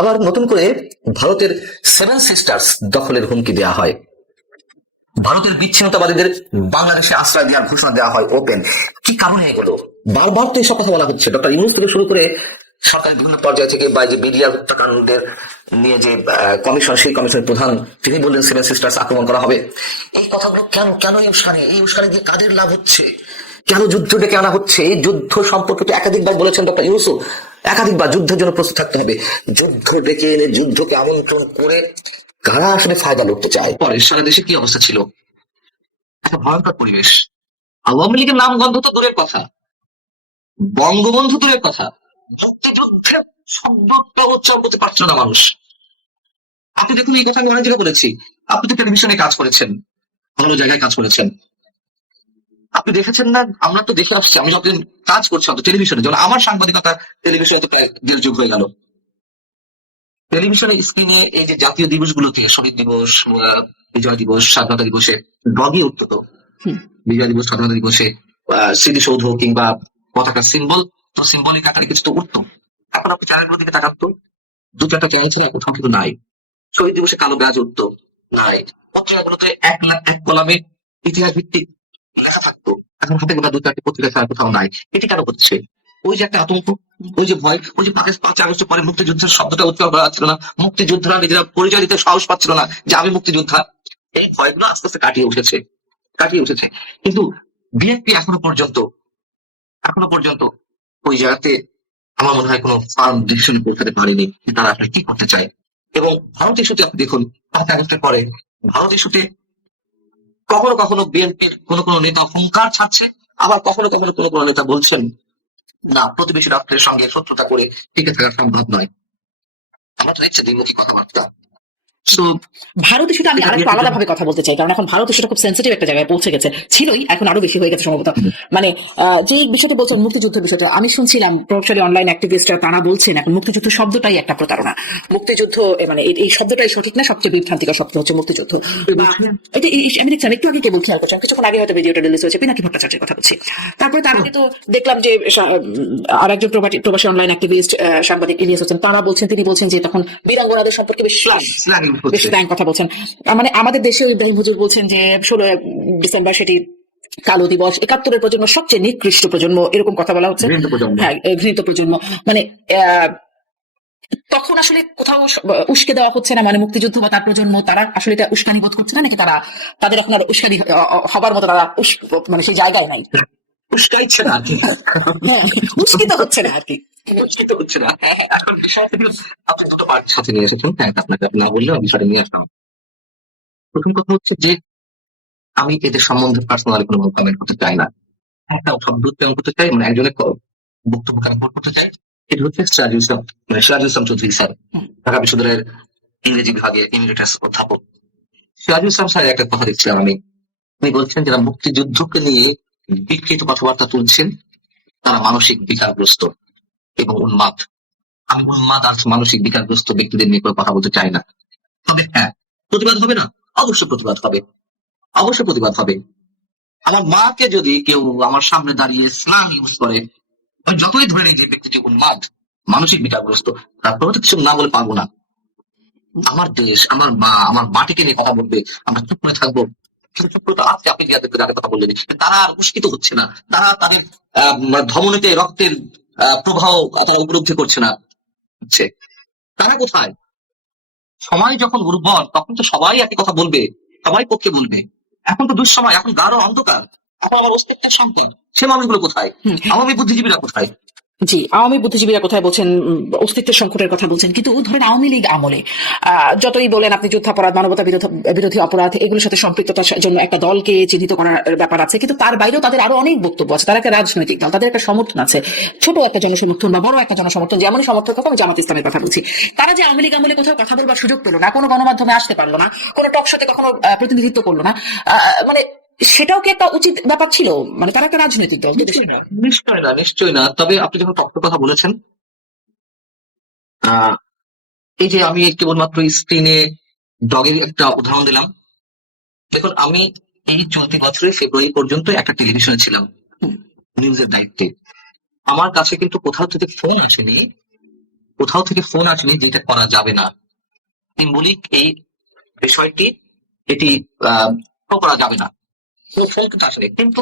আবার নতুন করে ভারতের সেভেন সিস্টার্স দখলের হুমকি দেওয়া হয়, ভারতের বিচ্ছিন্নতাবাদীদের বাংলাদেশে আশ্রয় দেওয়ার ঘোষণা দেওয়া হয় ওপেন। কি কারণে এগুলো? বারবার তো এসব কথা বলা হচ্ছে, ডক্টর ইউনূস থেকে শুরু করে সরকারের বিভিন্ন পর্যায় থেকে, বা যে বিডিআর হত্যাকাণ্ডের নিয়ে যে কমিশন, সেই কমিশনের প্রধান তিনি বললেন সেভেন সিস্টার্স আক্রমণ করা হবে। এই কথাগুলো কেন কেন এই উস্কানি দিয়ে কাদের লাভ হচ্ছে? কেন যুদ্ধ ডেকে আনা হচ্ছে? এই যুদ্ধ সম্পর্কে তো একাধিকবার বলেছেন ডক্টর ইউনূস, একাধিকবার যুদ্ধের জন্য প্রস্তুত থাকতে হবে। যুদ্ধ ডেকে এনে যুদ্ধকে আমন্ত্রণ করে কারা আসলে ফায়দা লুটতে চায়? পরে সারা দেশে কি অবস্থা ছিল? একটা ভয়ঙ্কর পরিবেশ। আওয়ামী লীগের নাম গন্ধ তো দূরের কথা, বঙ্গবন্ধু দূরের কথা, মুক্তিযুদ্ধের শব্দটা উচ্চারণ করতে পারছিল না মানুষ। আপনি দেখুন, এই কথা আমি অনেক জায়গায় বলেছি। আপনি তো টেলিভিশনে কাজ করেছেন, ভালো জায়গায় কাজ করেছেন, আপনি দেখেছেন না? আমরা তো দেখে আসছি, আমি যতদিন কাজ করছিলাম তো টেলিভিশনে, যেমন আমার সাংবাদিকতা টেলিভিশনে তো প্রায় 1.5 যুগ হয়ে গেল। টেলিভিশনের স্ক্রিনে এই যে জাতীয় দিবসগুলোতে, শহীদ দিবস, বিজয় দিবস, স্বাধীনতা দিবসে ডগি উঠতো তো, বিজয় দিবস, স্বাধীনতা দিবসে স্মৃতিসৌধ কিংবা পতাকার সিম্বল, তো সিম্বলিক আকারে কিছু তো উঠতো। এখন আপনি চ্যানেলগুলোর দিকে তাকান তো, 2-4টা চ্যানেল ছিল, কোথাও কিন্তু নাই। শহীদ দিবসে কালো ব্যাজ উঠতো, নাই। পত্রিকাগুলোতে 1 কলামে ইতিহাস ভিত্তিক লেখা থাকতো, এখন হাতে গোনা 2-4টি পত্রিকা ছাড়া কোথাও নাই। এটি কেন হচ্ছে? ওই যে একটা আতঙ্ক, ওই যে ভয়, ওই যে 5 আগস্টের পরে মুক্তিযুদ্ধের শব্দটা উচ্চারণ করা যাচ্ছিল না, মুক্তিযোদ্ধারা নিজেরা পরিচয় দিতে সাহস পাচ্ছিল না যে আমি মুক্তিযোদ্ধা। এই ভয়গুলো আস্তে আস্তে কাটিয়ে উঠেছে। কিন্তু বিএনপি এখনো পর্যন্ত ওই জায়গাতে আমার মনে হয় কোনো ফার্ম ডিসিশন করতে পারেনি তারা আসলে কি করতে চায়। এবং ভারত ইস্যুতে আপনি দেখুন, 5 আগস্টের পরে ভারত ইস্যুতে কখনো কখনো বিএনপির কোনো নেতা হুঙ্কার ছাড়ছে, আবার কখনো কখনো কোনো নেতা বলছেন না, প্রতিবেশী রাষ্ট্রের সঙ্গে শত্রুতা করে টিকে থাকা সম্ভব নয়। আমরা তো দেখছি দ্বিমুখী কথাবার্তা। তো ভারত ইস্যুটা আমি আরেকটু আলাদাভাবে কথা বলতে চাই, কারণ এখন ভারত ইস্যুটা খুব সেন্সিটিভ একটা জায়গায় পৌঁছে গেছে, ছিলই, এখন আরো বেশি হয়ে গেছে সম্ভবত। মানে যে বিষয়টি বলছেন মুক্তিযুদ্ধের বিষয়টা, আমি শুনছিলাম প্রভাবশালী অনলাইন অ্যাক্টিভিস্টরা তারা বলছেন এখন মুক্তিযুদ্ধ শব্দটাই একটা প্রতারণা। মুক্তিযুদ্ধ মানে এই শব্দটাই সঠিক না, সবচেয়ে বিভ্রান্তিকর শব্দ হচ্ছে মুক্তিযুদ্ধ। এটা আমি দেখছিলাম একটু আগে কেবল খেয়াল করছিলাম, কিছুক্ষণ আগে হয়তো ভিডিওটা রিলিজ হয়েছে, পিনাকি ভট্টাচার্যের কথা বলছি। তারপরে তার আগে তো দেখলাম যে আর একজন প্রবাসী অনলাইন অ্যাক্টিভিস্ট সাংবাদিক ইলিয়াস হোসেন, তিনি বলছেন যে তখন বীরাঙ্গনাদের সম্পর্কে বেশ স্ল্যাং কথা বলছেন। মানে আমাদের দেশে ইব্রাহিম হুজুর বলছেন যে 16 ডিসেম্বর সেটি কালো দিবস, 71-এর প্রজন্ম সবচেয়ে নিকৃষ্ট প্রজন্ম, এরকম কথা বলা হচ্ছে। হ্যাঁ, ঘৃণিত প্রজন্ম। মানে তখন আসলে কোথাও উস্কে দেওয়া হচ্ছে না, মানে মুক্তিযুদ্ধ বা তার প্রজন্ম তারা আসলে এটা উস্কানি বোধ করছে না, নাকি তাদের এখন আর উস্কানি হবার মতো তারা মানে সেই জায়গায় নাই, উস্কাইছে না আর কি, উস্কিত হচ্ছে না আর কি। এখন বিষয়টা আপনি দুটো পার্ট সাথে নিয়ে এসেছেন। হ্যাঁ, আপনাকে না বললেও বিষয়টা নিয়ে আসলাম। প্রথম কথা হচ্ছে যে আমি এদের সম্বন্ধে পার্সোনালি কোনো কমেন্ট করতে চাই না। একটা শব্দ উচ্চারণ করতে চাই, মানে একজনের বক্তব্য রেকর্ড করতে চাই। এটা হচ্ছে সিরাজুল ইসলাম চৌধুরী স্যার, ঢাকা বিশ্ববিদ্যালয়ের ইংরেজি বিভাগে ইমিগ্রেটার্স অধ্যাপক। সিরাজুল ইসলাম স্যার একটা কথা দেখছিলাম আমি, তিনি বলছেন যারা মুক্তিযুদ্ধকে নিয়ে বিকৃত কথাবার্তা তুলছেন তারা মানসিক বিকারগ্রস্ত এবং উন্মাদ। আমি উন্মাদ আর মানসিক বিকারগ্রস্ত ব্যক্তিদের নিয়ে কোনো কথা বলতে চাই না। তবে হ্যাঁ, প্রতিবাদ হবে না? অবশ্যই প্রতিবাদ হবে। আমার মাকে যদি কেউ আমার সামনে দাঁড়িয়ে স্ল্যাং ইউজ করে, আমি যতই ধরে নেই যে ব্যক্তিটি উন্মাদ, মানসিক বিকারগ্রস্ত, তারপরে তো কিছু না বলে পারবো না। আমার দেশ, আমার মা, আমার মাটিকে নিয়ে কথা বলবে, আমরা চুপ করে থাকবো? চুপ করে তো আজকে আপনি যাদের কথা বললেন, তারা আর উস্কিত হচ্ছে না, তারা তাদের ধমনীতে রক্তের প্রবাহ তারা উপলব্ধি করছে না, হচ্ছে তারা কোথায়? সময় যখন উর্বর তখন তো সবাই একই কথা বলবে, সবাই পক্ষে বলবে। এখন তো দুঃসময়, এখন গাঢ় অন্ধকার, এখন আবার অস্তিত্বের সংকট। সে মানুষগুলো কোথায়? আওয়ামী বুদ্ধিজীবীরা কোথায়? জি, আওয়ামী বুদ্ধিজীবীরা কোথায় বলছেন, অস্তিত্বের সংকটের কথা বলছেন, কিন্তু ধরেন আওয়ামী লীগ আমলে যতই বলেন আপনি যুদ্ধাপরাধ, মানবতা বিরোধী অপরাধ, এগুলোর সাথে সম্পৃক্ততার জন্য একটা দলকে চিহ্নিত করার ব্যাপার আছে, কিন্তু তার বাইরেও তাদের আরো অনেক বক্তব্য আছে। তারা একটা রাজনৈতিক দল, তাদের একটা সমর্থন আছে, ছোট একটা জনসমর্থন বা বড় একটা জনসমর্থন, যেমনই সমর্থক হোক, আমি জামাত ইসলামের কথা বলছি। তারা যে আওয়ামী লীগ আমলে কোথাও কথা বলবার সুযোগ পেল না, কোনো গণমাধ্যমে আসতে পারলো না, কোনো টক শোতে কখনো প্রতিনিধিত্ব করলো না, মানে সেটাও কি একটা উচিত ব্যাপার ছিল? মানে তারা একটা রাজনৈতিক দল। নিশ্চয় না। তবে আপনি যখন টকশোর কথা বলেছেন, এই যে আমি কেবলমাত্র স্ক্রিনে ডগের একটা উদাহরণ দিলাম। দেখুন, আমি এই চলতি বছরের ফেব্রুয়ারি পর্যন্ত একটা টেলিভিশনে ছিলাম নিউজের দায়িত্বে। আমার কাছে কিন্তু কোথাও থেকে ফোন আসেনি কোথাও থেকে ফোন আসেনি যেটা করা যাবে না। সিম্বলিক এই বিষয়টি এটি করা যাবে না, কোনো ফোন কিন্তু আসেনি, কিন্তু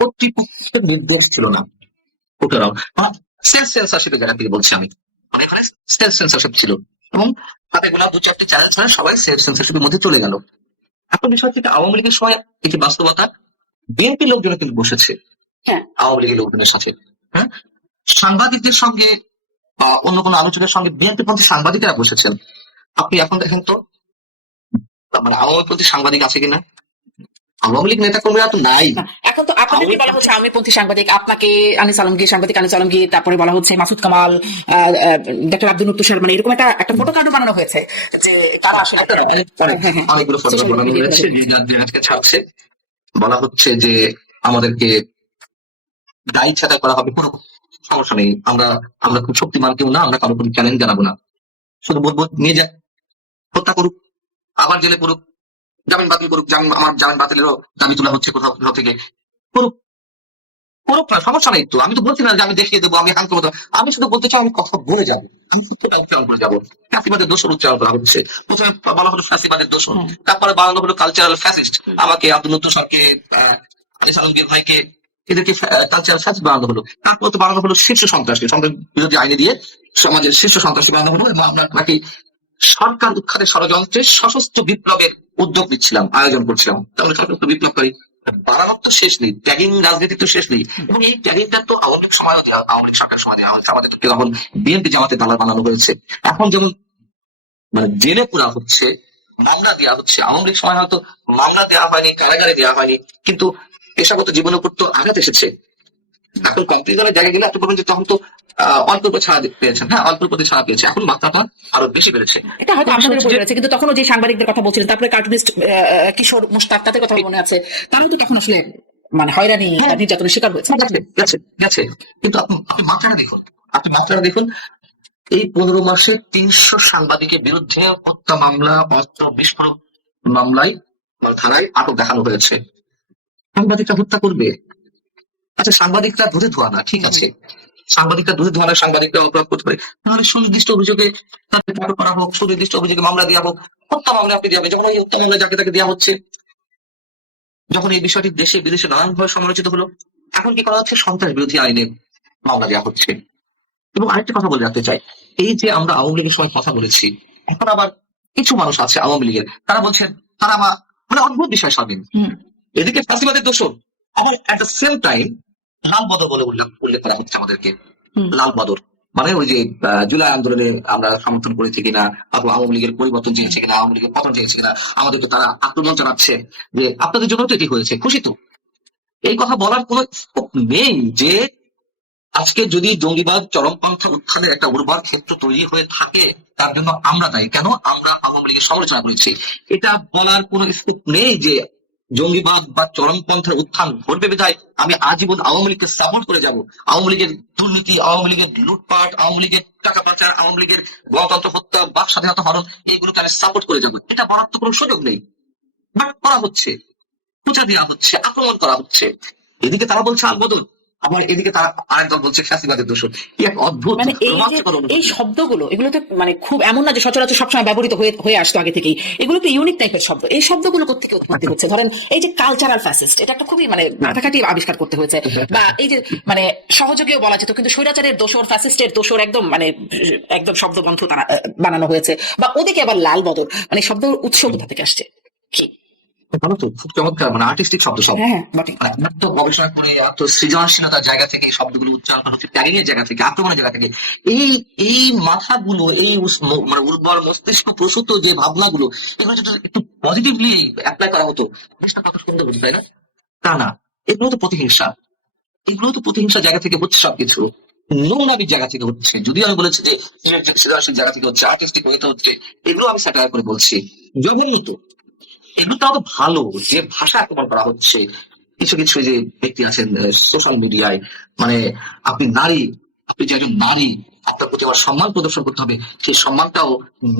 কর্তৃপক্ষের নির্দেশ ছিল না। ওটারাও সেলফ সেন্সারশিপ জায়গা থেকে বলছি আমি, মানে এখানে সেলফ সেন্সারশিপ ছিল এবং হাতে গোনা 2-4টি চ্যানেল ছাড়া সবাই সেলফ সেন্সারশিপের মধ্যে চলে গেল। এখন বিষয় হচ্ছে আওয়ামী লীগের সময় এটি বাস্তবতা, বিএনপি লোকজন কিন্তু বসেছে হ্যাঁ আওয়ামী লীগের লোকজনের সাথে, হ্যাঁ, সাংবাদিকদের সঙ্গে অন্য কোনো আলোচনার সঙ্গে বিএনপি পন্থী সাংবাদিকরা বসেছেন। আপনি এখন দেখেন তো, মানে আওয়ামী পন্থী সাংবাদিক আছে কিনা? আওয়ামী লীগ নেতা কর্মীরা তো নাই। না, এখন তো আপনাদেরকে বলা হচ্ছে আওয়ামীপন্থী সাংবাদিক, আপনাকে আনিস আলমগীর, সাংবাদিক আনিস আলমগীর, তারপরে বলা হচ্ছে মাসুদ কামাল, ডক্টর আব্দুল তুষার, মানে এরকম একটা ফটো কার্ড বানানো হয়েছে যে তারা আসলে অনেকগুলো ফটো বানানো হয়েছে যে আজকে ছাড়ছে, বলা হচ্ছে যে আমাদেরকে দায়ী ছাঁটাই করা হবে, কোনো সমস্যা নেই, আমরা আমরা খুব শক্তিমান কেউ না, আমরা কারো প্রতি চ্যালেঞ্জ জানাবো না, শুধু বলবো নিয়ে যা, হত্যা করুক, আবার জেলে পড়ুক, জামিন বাতিল করুক, আমার জামিন বাতিলেরও দাবি তোলা হচ্ছে কোথাও কোথাও থেকে, করুক করুক না, সমস্যা নেই তো। আমি তো বলছি না যে আমি দেখিয়ে দেবো, আমি হান করবো, আমি শুধু বলতে চাই আমি কথা বলে যাবো, আমি সত্যটা উচ্চারণ করে যাবো। ফ্যাসিবাদের দোষর উচ্চারণ করা হচ্ছে, প্রথমে বলা হলো ফ্যাসিবাদের দোষর, তারপরে বানানো হলো কালচারাল ফ্যাসিস্ট, আমাকে আব্দুল তুষারকে, আনিস আলমগীর ভাইকে, এদেরকে কালচারাল ফ্যাসিস্ট বানানো হলো, তারপরে তো বানানো হলো শীর্ষ সন্ত্রাসী, সন্ত্রাস বিরোধী আইনে দিয়ে সমাজের শীর্ষ সন্ত্রাসী বানানো হলো, এবং আমরা নাকি সরকার উৎখাতের ষড়যন্ত্রে সশস্ত্র বিপ্লবের উদ্যোগ নিচ্ছিলাম, আয়োজন করছিলাম, তাহলে সশস্ত্র বিপ্লবকারী বাড়ানোর তো শেষ নেই, ট্যাগিং রাজনীতি তো শেষ নেই, এবং এই ট্যাগিংটা তো আওয়ামী লীগ সময় আওয়ামী লীগ সরকার সময় দেওয়া হয়েছে, আমাদের যখন বিএনপি জামাতে দালাল বানানো হয়েছে, এখন যেমন মানে জেলে পুরা হচ্ছে, মামলা দেওয়া হচ্ছে, আওয়ামী লীগ সময় হয়তো মামলা দেওয়া হয়নি, কারাগারে দেওয়া হয়নি, কিন্তু পেশাগত জীবনের উপর তো আঘাত এসেছে। এখন কম্পিউটারের জায়গায় গেলে আপনি বলবেন যে তখন তো অল্প উপর ছাড়া পেয়েছেন, হ্যাঁ অল্প উপর ছাড়া পেয়েছে, এখন মাত্রাটা আরো বেশি বেড়েছে। এটা হয়তো আপনাদের উপর রয়েছে, কিন্তু তখনও যে সাংবাদিকদের কথা বলছিলেন, তারপরে কার্টুনিস্ট কিশোর মুশতাক, তাদের কথা মনে আছে, তারাও তো তখন আসলে মানে হয়রানি নির্যাতনের শিকার হয়েছে। গেছে গেছে গেছে, কিন্তু আপনি মাত্রাটা দেখুন, আপনি মাত্রাটা দেখুন, এই 15 মাসে 300 সাংবাদিকের বিরুদ্ধে হত্যা মামলা, অস্ত্র বিস্ফোরক মামলায় থানায় আটক দেখানো হয়েছে। সাংবাদিকরা হত্যা করবে? আচ্ছা, সাংবাদিকরা ধরে ধোয়া না, ঠিক আছে, সাংবাদিকরা ধরে ধোয়া না, সাংবাদিকরা অপরাধ করতে পারে, তাহলে সুনির্দিষ্ট অভিযোগে তাদের আটক করা হোক, সুনির্দিষ্ট অভিযোগে মামলা দেওয়া হোক, হত্যা মামলা আপনি দেওয়া হবে। যখন এই হত্যা মামলা যাকে তাকে দেওয়া হচ্ছে, যখন এই বিষয়টি দেশে বিদেশে নানানভাবে সমালোচিত হলো, এখন কি করা হচ্ছে? সন্ত্রাস বিরোধী আইনে মামলা দেওয়া হচ্ছে। এবং আরেকটা কথা বলে রাখতে চাই, এই যে আমরা আওয়ামী লীগের সময় কথা বলেছি, এখন আবার কিছু মানুষ আছে আওয়ামী লীগের, তারা বলছেন তারা মানে অদ্ভুত বিষয় স্বাধীন, এদিকে ফ্যাসিবাদের দোষর, আবার এট দ্য সেম টাইম লাল বদর বলে উল্লেখ করা হচ্ছে আমাদেরকে। লাল বদর মানে ওই যে জুলাই আন্দোলনে আমরা সমর্থন করেছি কিনা, অথবা আওয়ামী লীগের পরিবর্তন চেয়েছে কিনা, আওয়ামী লীগের পতন চেয়েছে কিনা, আমাদেরকে তারা আক্রমণ জানাচ্ছে যে আপনাদের জন্য তো এটি হয়েছে, খুশি তো? এই কথা বলার কোন স্কোপ নেই যে আজকে যদি জঙ্গিবাদ চরমপন্থা উত্থানের একটা উর্বর ক্ষেত্র তৈরি হয়ে থাকে, তার জন্য আমরা দায়ী কেন, আমরা আওয়ামী লীগের সমালোচনা করেছি, এটা বলার কোন স্কোপ নেই যে জঙ্গিবাদ বা চরমপন্থার উত্থান ঘটবে বিধায় আমি আজীবন আওয়ামী লীগকে সাপোর্ট করে যাব, আওয়ামী লীগের দুর্নীতি, আওয়ামী লীগের লুটপাট, আওয়ামী লীগের টাকা পাচার, আওয়ামী লীগের গণতন্ত্র হত্যা, বাক স্বাধীনতা হরণ, এইগুলোকে আমি সাপোর্ট করে যাবো, এটা বলার তো কোনো সুযোগ নেই। বাট করা হচ্ছে, খোঁচা দেওয়া হচ্ছে, আক্রমণ করা হচ্ছে। এদিকে তারা বলছে আলবদল, আবার এদিকে তারা আরেক দল বলছে ফ্যাসিবাদের দোষর। কি এক অদ্ভুত মানে এই শব্দগুলো, এগুলো তো মানে খুব এমন না যে সচরাচর সবসময় ব্যবহৃত হয়ে আসতো আগে থেকেই, এগুলো তো ইউনিক টাইপের শব্দ। এই শব্দগুলো কোত্থেকে উৎপত্তি হচ্ছে? ধরেন এই যে কালচারাল ফ্যাসিস্ট, এটা একটা খুবই মানে মাথাকাটি আবিষ্কার করতে হয়েছে, বা এই যে মানে সহযোগীও বলা যেত, কিন্তু স্বৈরাচারের দোষর, ফ্যাসিস্টের দোষর একদম মানে একদম শব্দগ্রন্থ তারা বানানো হয়েছে। বা ওদিকে আবার লাল বদর, মানে শব্দ উৎস কোথা থেকে আসছে কি ভালো তো, খুব চমৎকার, মানে আর্টিস্টিক শব্দ সব, তো গবেষণা করে এত সৃজনশীলতার জায়গা থেকে শব্দগুলো উচ্চারণ হচ্ছে, ট্যাগিং এর জায়গা থেকে, আক্রমণের জায়গা থেকে। এই মাথাগুলো, এই মানে উর্বর মস্তিষ্ক প্রসূত যে ভাবনাগুলো, এগুলো যদি একটু পজিটিভলি অ্যাপ্লাই করা হতো, জিনিসটা কত সুন্দর হতো, তাই না? তা না, এগুলো তো প্রতিহিংসা, এগুলো তো প্রতিহিংসার জায়গা থেকে হচ্ছে সবকিছু, নোংরামির জায়গা থেকে হচ্ছে। যদিও আমি বলেছি যে সৃজনশীল জায়গা থেকে হচ্ছে, আর্টিস্টিক হইতে হচ্ছে, এগুলো আমি স্যাটায়ার করে বলছি, জঘন্য তো। এগুলো তো ভালো যে ভাষা আক্রমণ করা হচ্ছে। কিছু কিছু যে ব্যক্তি আছেন সোশ্যাল মিডিয়ায়, মানে আপনি নারী, আপনি যে একজন নারী, আপনার প্রতি আমার সম্মান প্রদর্শন করতে হবে, সেই সম্মানটাও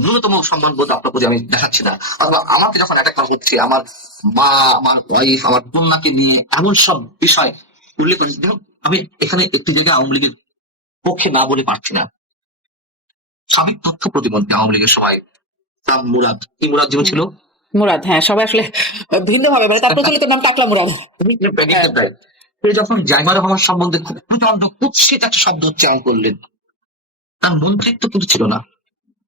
ন্যূনতম সম্মান বোধ আপনার প্রতি আমি দেখাচ্ছি না। অথবা আমাকে যখন অ্যাটাক করা হচ্ছে, আমার মা, আমার ওয়াইফ, আমার কন্যাকে নিয়ে এমন সব বিষয় উল্লেখ করেছি, দেখুন আমি এখানে একটি জায়গায় আওয়ামী লীগের পক্ষে না বলে পারছি না, সাবেক তথ্য প্রতিমন্ত্রী আওয়ামী লীগের সময় নাম মুরাদ, কি মুরাদ যেন ছিল, মুরাদ, হ্যাঁ সবাই আসলে ভিন্ন ভাবে, মানে তার প্রচলিত নাম টাকলা মুরাদ। সে যখন জাইমা রহমান সম্বন্ধে খুব প্রচন্ড কুৎসিত একটা শব্দ উচ্চারণ করলেন, তার মন্ত্রিত্ব কিন্তু ছিল না।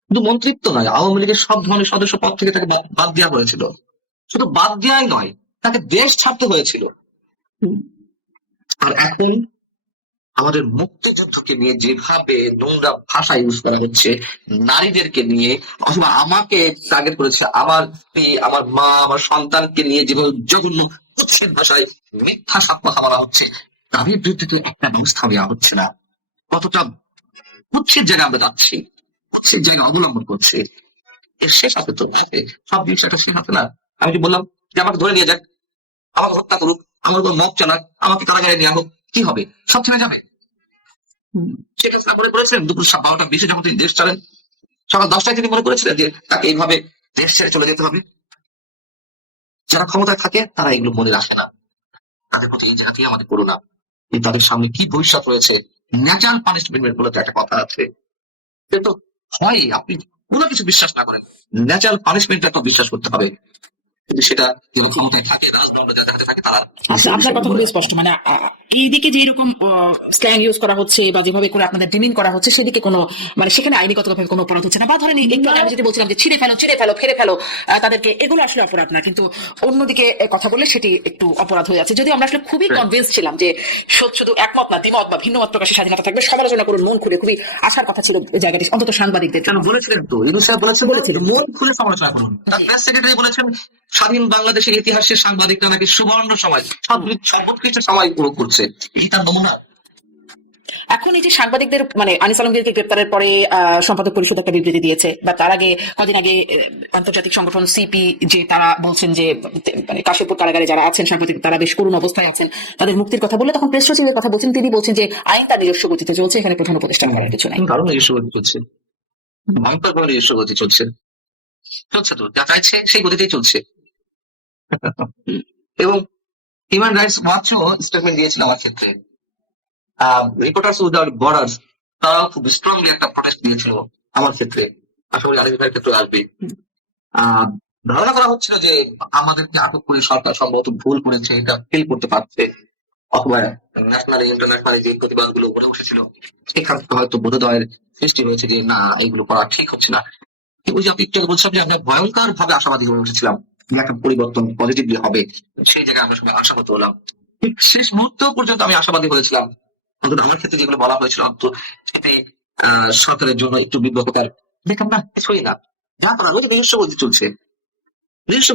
শুধু মন্ত্রিত্ব নয়, আওয়ামী লীগের সব ধরনের সদস্য পদ থেকে তাকে বাদ দেওয়া হয়েছিল। শুধু বাদ দেওয়াই নয়, তাকে দেশ ছাড়তে হয়েছিল। আর এখন আমাদের মুক্তিযুদ্ধকে নিয়ে যেভাবে নোংরা ভাষা ইউজ করা হচ্ছে, নারীদেরকে নিয়ে, অথবা আমাকে টার্গেট করেছে, আমার স্ত্রী, আমার মা, আমার সন্তানকে নিয়ে যেভাবে জঘন্য কুৎসিত ভাষায় মিথ্যা সাক্ষ্য বলা হচ্ছে, তাদের বিরুদ্ধে তো একটা ব্যবস্থা নেওয়া হচ্ছে না। কতটা কুৎসিত জায়গায় আমরা যাচ্ছি, কুৎসিত জায়গা অবলম্বন করছে। এর শেষ আছে তো, সব বিষয়টা শেষ আছে না। আমি যে বললাম যে আমাকে ধরে নিয়ে যাক, আমাকে হত্যা করুক, আমার উপর মব চালাক, আমাকে কারাগারে নিয়ে হোক, কি হবে? সব থেমে যাবে। সেটা মনে করেছিলেন দুপুর 12:20 যখন তিনি দেশ ছাড়েন, সকাল 10টায় তিনি মনে করেছিলেন যে তাকে এইভাবে দেশ ছেড়ে চলে যেতে হবে? যারা ক্ষমতায় থাকে তারা এগুলো মনে রাখে না, তাদের প্রতি এই জায়গাতেই আমাদের করুণা। কিন্তু তাদের সামনে কি ভবিষ্যৎ রয়েছে? ন্যাচারাল পানিশমেন্ট বলে তো একটা কথা আছে, সে তো হয়, আপনি কোনো কিছু বিশ্বাস না করেন, ন্যাচারাল পানিশমেন্ট একটা বিশ্বাস করতে হবে। কিন্তু সেটা যেগুলো ক্ষমতায় থাকে, রাজদণ্ড যাদের থাকে, তারা আচ্ছা, আপনার কথা খুবই স্পষ্ট, মানে এইদিকে যে এরকম স্ল্যাং ইউজ করা হচ্ছে বা যেভাবে করে আপনাদের ডিমিন করা হচ্ছে, সেদিকে কোনো মানে সেখানে আইনিগতভাবে কোনো অপরাধ হচ্ছে না। বা ধরেন একটু আগে আমি যদি বলছিলাম যে ছিঁড়ে ফেলো ফেরে ফেলো তাদেরকে, এগুলো আসলে অপরাধ না, কিন্তু অন্যদিকে কথা বললে সেটি একটু অপরাধ হয়ে যাচ্ছে। যদি আমরা আসলে খুবই কনভিন্স ছিলাম যে শুধু একমত না, দ্বিমত বা ভিন্ন মত প্রকাশের স্বাধীনতা থাকবে, সমালোচনা করুন মন খুলে, খুবই আসার কথা ছিল এই জায়গাটি, অন্তত সাংবাদিকদের কেন বলেছিলেন তো, ইউনূস সাহেব বলেছিলেন মন খুলে সমালোচনা করুন। তার প্রেস সেক্রেটারি বলেছেন স্বাধীন বাংলাদেশের ইতিহাসের সাংবাদিকরা নাকি সুবর্ণ সময়, সর্বোৎকৃষ্ট সময় উপভোগ করছে, এই তার নমুনা। এখন এই যে সাংবাদিকদের মানে আনিস আলমগীরকে গ্রেপ্তারের পরে সম্পাদক পরিষদ একটা বিবৃতি দিয়েছে, বা তার আগে কদিন আগে আন্তর্জাতিক সংগঠন সিপি যে তারা বলছেন যে মানে কাশীপুর কারাগারে যারা আছেন সাংবাদিক, তারা বেশ করুণ অবস্থায় আছেন, তাদের মুক্তির কথা বলে তখন প্রেস সচিবের কথা বলছেন, তিনি বলছেন যে আইন তার নিজস্ব গতিতে চলছে, এখানে প্রধান উপদেষ্টা করার কিছু নাই। কারণ নিজস্ব গতি চলছে, ভয়ঙ্কর ভাবে নিজস্ব গতি চলছে, চলছে তো যা চাইছে সেই গতিতেই চলছে। এবং হিউম্যান রাইটস ওয়াচও স্টেটমেন্ট দিয়েছিল আমার ক্ষেত্রে, রিপোর্টার্স উইদাউট বর্ডার্স তারাও খুব স্ট্রংলি একটা প্রোটেস্ট দিয়েছিল আমার ক্ষেত্রে, আশা করি আরেক ভাইয়ের ক্ষেত্রে আসবে। ধারণা করা হচ্ছিল যে আমাদেরকে আটক করে সরকার সম্ভবত ভুল করেছে, এটা ফিল করতে পারছে, অথবা ন্যাশনাল ইন্টারন্যাশনাল যে প্রতিবাদগুলো গড়ে উঠেছিল সেখান থেকে হয়তো বোধোদয়ের সৃষ্টি হয়েছে যে না, এগুলো করা ঠিক হচ্ছে না। ওই যে আপনি একটু আগে বলছিলাম যে আমরা ভয়ঙ্কর ভাবে আশাবাদী হয়ে উঠেছিলাম যে একটা পরিবর্তন পজিটিভলি হবে, সেই জায়গায় আমরা সবাই আশাবাদী হলাম। ঠিক শেষ মুহূর্ত পর্যন্ত আমি আশাবাদী হয়েছিলাম, কিন্তু আমার ক্ষেত্রে যেগুলো বলা হয়েছিল সেটি সরকারের জন্য একটু বিব্রতকর। দেখলাম না, কিছুই না, যা করার ওই যে নিজস্ব গতি চলছে, নিজস্ব